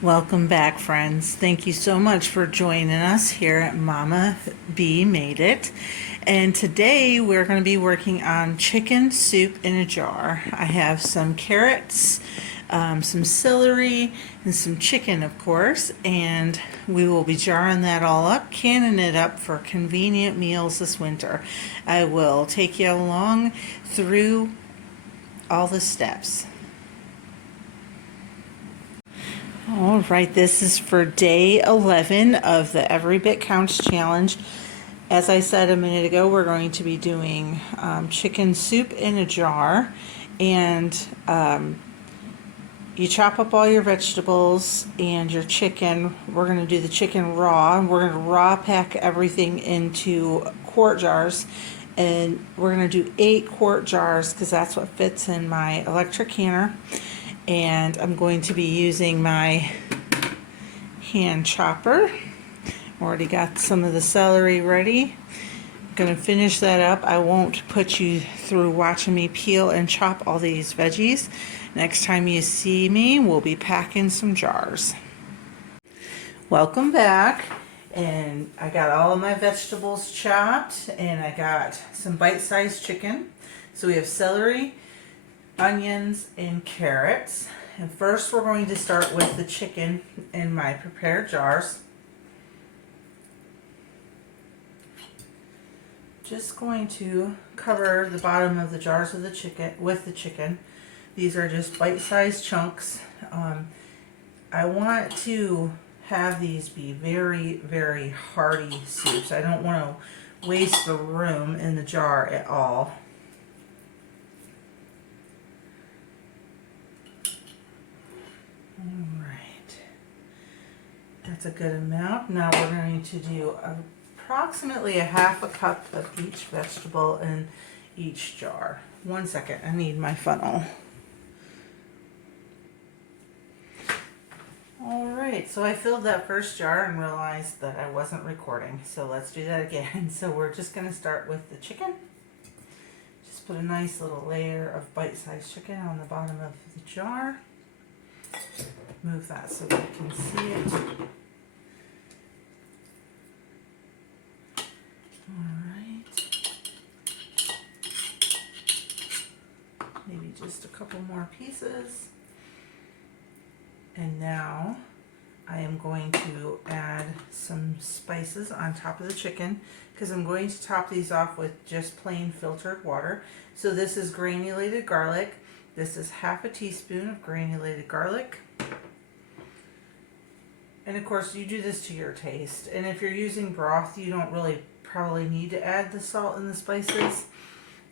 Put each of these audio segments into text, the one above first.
Welcome back, friends. Thank you so much for joining us here at Mama B Made It. And today we're going to be working on chicken soup in a jar. I have some carrots, some celery, and some chicken, of course. And we will be jarring that all up, canning it up for convenient meals this winter. I will take you along through all the steps. All right, this is for day 11 of the Every Bit Counts challenge. As I said a minute ago, we're going to be doing chicken soup in a jar, and you chop up all your vegetables and your chicken. We're going to do the chicken raw, and we're going to raw pack everything into quart jars, and we're going to do 8 quart jars because that's what fits in my electric canner. And I'm going to be using my hand chopper. Already got some of the celery ready. I'm going to finish that up. I won't put you through watching me peel and chop all these veggies. Next time you see me, we'll be packing some jars. Welcome back. And I got all of my vegetables chopped, and I got some bite-sized chicken. So we have celery, onions, and carrots. And first we're going to start with the chicken in my prepared jars. Just going to cover the bottom of the jars of the chicken with the chicken. These are just bite-sized chunks. I want to have these be very, very hearty soups. I don't want to waste the room in the jar at all. Alright, that's a good amount. Now we're going to do approximately a half a cup of each vegetable in each jar. 1 second, I need my funnel. Alright, so I filled that first jar and realized that I wasn't recording, so let's do that again. So we're just going to start with the chicken. Just put a nice little layer of bite-sized chicken on the bottom of the jar. Move that so that you can see it. Alright. Maybe just a couple more pieces. And now I am going to add some spices on top of the chicken because I'm going to top these off with just plain filtered water. So this is granulated garlic. This is half a teaspoon of granulated garlic. And of course you do this to your taste. And if you're using broth, you don't really probably need to add the salt and the spices.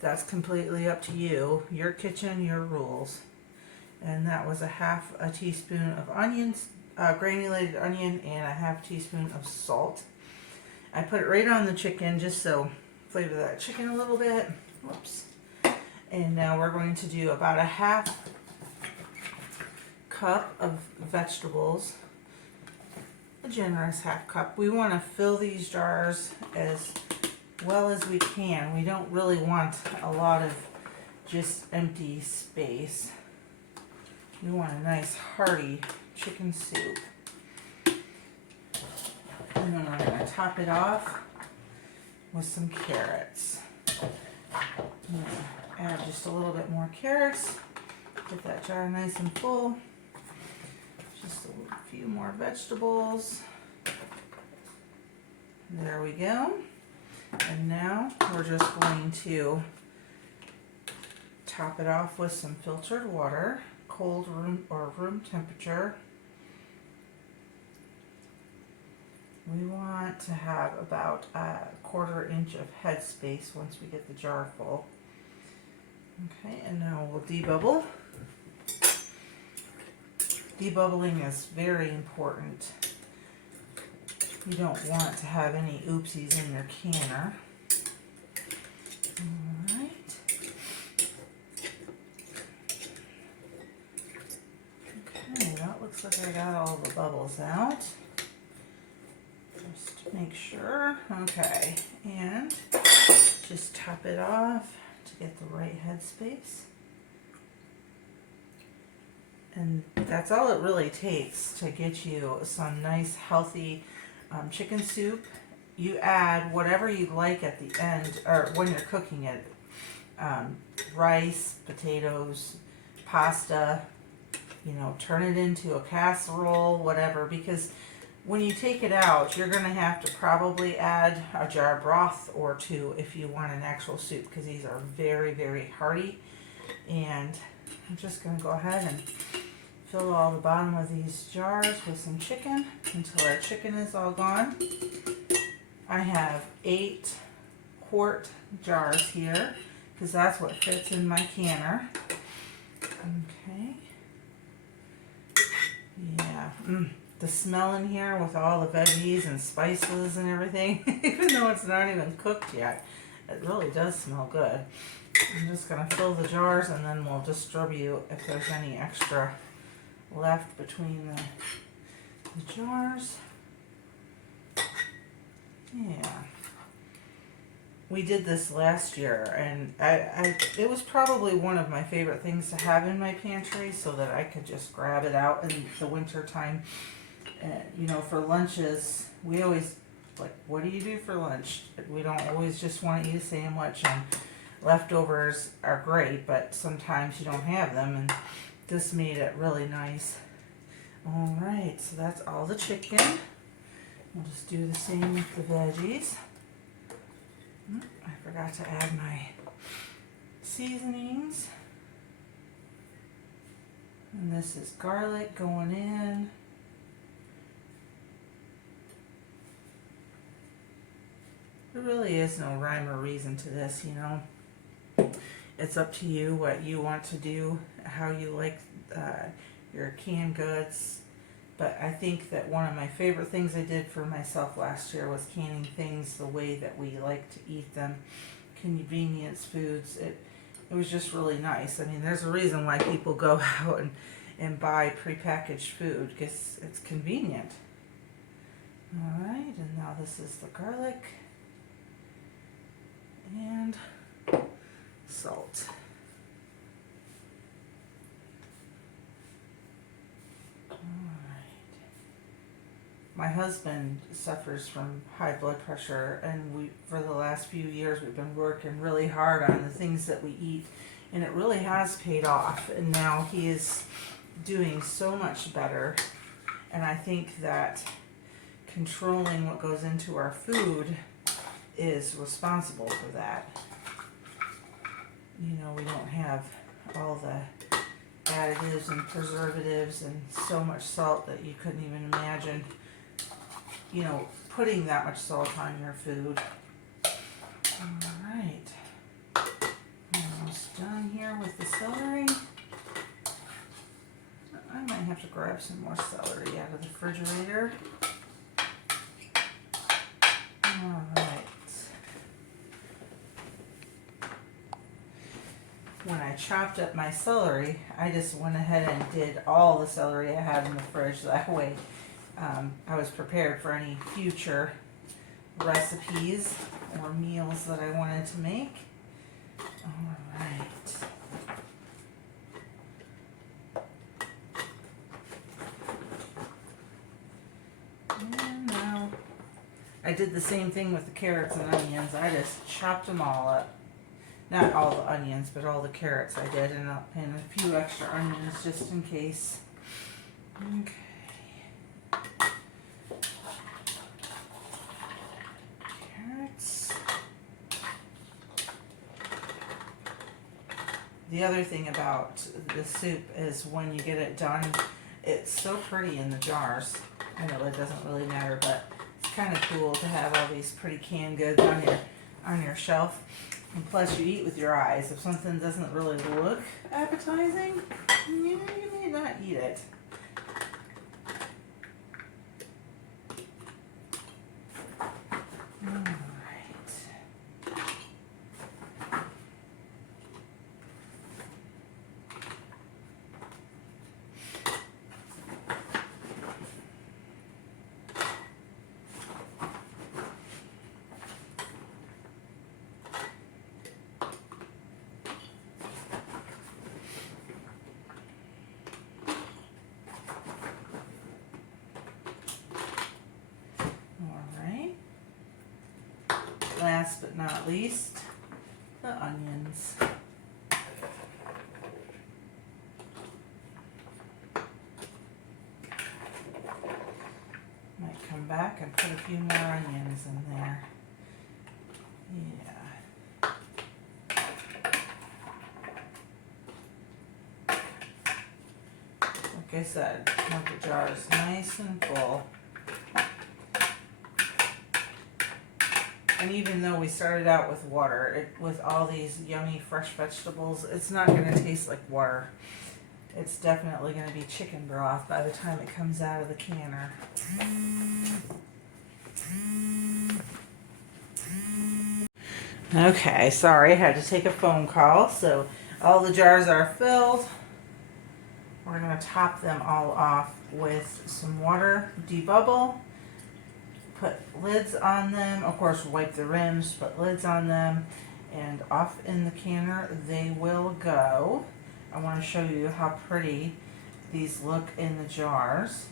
That's completely up to you. Your kitchen, your rules. And that was a half a teaspoon of onions, granulated onion, and a half teaspoon of salt. I put it right on the chicken just so flavor that chicken a little bit. Whoops. And now we're going to do about a half cup of vegetables, a generous half cup. We want to fill these jars as well as we can. We don't really want a lot of just empty space. We want a nice hearty chicken soup. And then we're going to top it off with some carrots. Add just a little bit more carrots. Get that jar nice and full. Just a few more vegetables. There we go. And now we're just going to top it off with some filtered water, cold room temperature. We want to have about a 1/4 inch of head space once we get the jar full. Okay, and now we'll debubble. Debubbling is very important. You don't want to have any oopsies in your canner. Alright. Okay, that looks like I got all the bubbles out. Just to make sure. Okay, and just top it off to get the right headspace. And that's all it really takes to get you some nice healthy chicken soup. You add whatever you'd like at the end or when you're cooking it. Rice, potatoes, pasta, turn it into a casserole, whatever, because when you take it out, you're going to have to probably add a jar of broth or two if you want an actual soup, because these are very, very hearty. And I'm just going to go ahead and fill all the bottom of these jars with some chicken until our chicken is all gone. I have 8 quart jars here because that's what fits in my canner. Okay. Yeah. The smell in here with all the veggies and spices and everything, even though it's not even cooked yet, it really does smell good. I'm just going to fill the jars and then we'll distribute if there's any extra left between the jars. Yeah. We did this last year, and it was probably one of my favorite things to have in my pantry so that I could just grab it out in the winter time. For lunches, we always, what do you do for lunch? We don't always just want to eat a sandwich, and leftovers are great, but sometimes you don't have them, and this made it really nice. All right, so that's all the chicken. We'll just do the same with the veggies. I forgot to add my seasonings. And this is garlic going in. There really is no rhyme or reason to this, It's up to you what you want to do, how you like your canned goods. But I think that one of my favorite things I did for myself last year was canning things the way that we like to eat them. Convenience foods. It was just really nice. I mean, there's a reason why people go out and buy prepackaged food, because it's convenient. Alright, and now this is the garlic and salt. My husband suffers from high blood pressure, and for the last few years, we've been working really hard on the things that we eat, and it really has paid off. And now he is doing so much better, and I think that controlling what goes into our food is responsible for that. We don't have all the additives and preservatives and so much salt that you couldn't even imagine putting that much salt on your food. Alright. Almost done here with the celery. I might have to grab some more celery out of the refrigerator. Alright. When I chopped up my celery, I just went ahead and did all the celery I had in the fridge. That way I was prepared for any future recipes or meals that I wanted to make. Alright. And now I did the same thing with the carrots and onions. I just chopped them all up. Not all the onions, but all the carrots I did, and a few extra onions just in case. Okay. Carrots. The other thing about the soup is when you get it done, it's so pretty in the jars. I know it doesn't really matter, but it's kind of cool to have all these pretty canned goods on your shelf. And plus, you eat with your eyes. If something doesn't really look appetizing, you may not eat it. last but not least, the onions. Might come back and put a few more onions in there. Yeah. Like I said, want the jars nice and full. And even though we started out with water, with all these yummy fresh vegetables, it's not going to taste like water. It's definitely going to be chicken broth by the time it comes out of the canner. Okay, sorry, I had to take a phone call. So all the jars are filled. We're going to top them all off with some water, debubble, put lids on them. Of course, wipe the rims, put lids on them, and off in the canner they will go. I want to show you how pretty these look in the jars.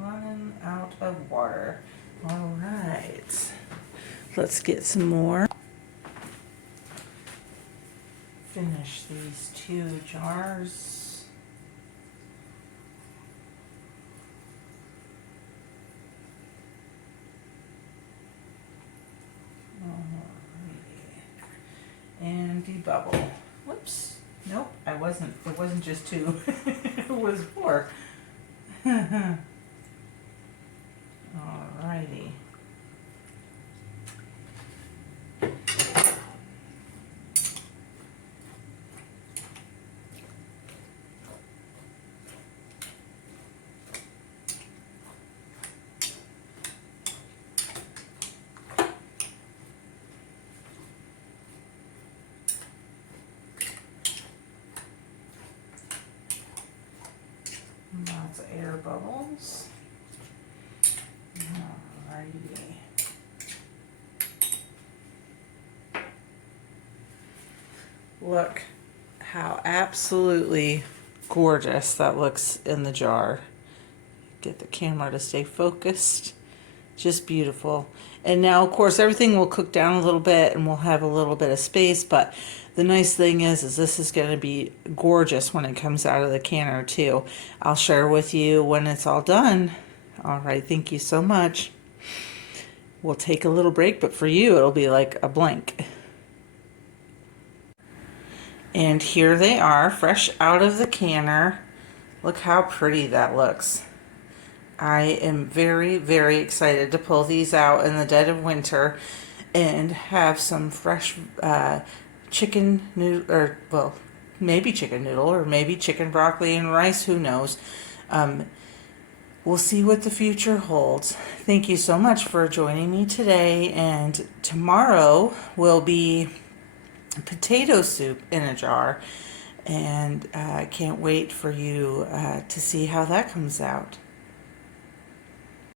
Running out of water. All right, let's get some more. Finish these 2 jars. And debubble. Whoops. Nope, I wasn't. It wasn't just 2. It was 4. Alrighty. Lots of air bubbles. Alrighty. Look how absolutely gorgeous that looks in the jar. Get the camera to stay focused. Just beautiful. And now, of course, everything will cook down a little bit and we'll have a little bit of space, but the nice thing is this is going to be gorgeous when it comes out of the canner too. I'll share with you when it's all done. All right, thank you so much. We'll take a little break, but for you, it'll be like a blank. And here they are, fresh out of the canner. Look how pretty that looks. I am very, very excited to pull these out in the dead of winter and have some fresh chicken noodle, or well, maybe chicken noodle, or maybe chicken broccoli and rice, who knows. We'll see what the future holds. Thank you so much for joining me today, and tomorrow will be potato soup in a jar, and I can't wait for you to see how that comes out.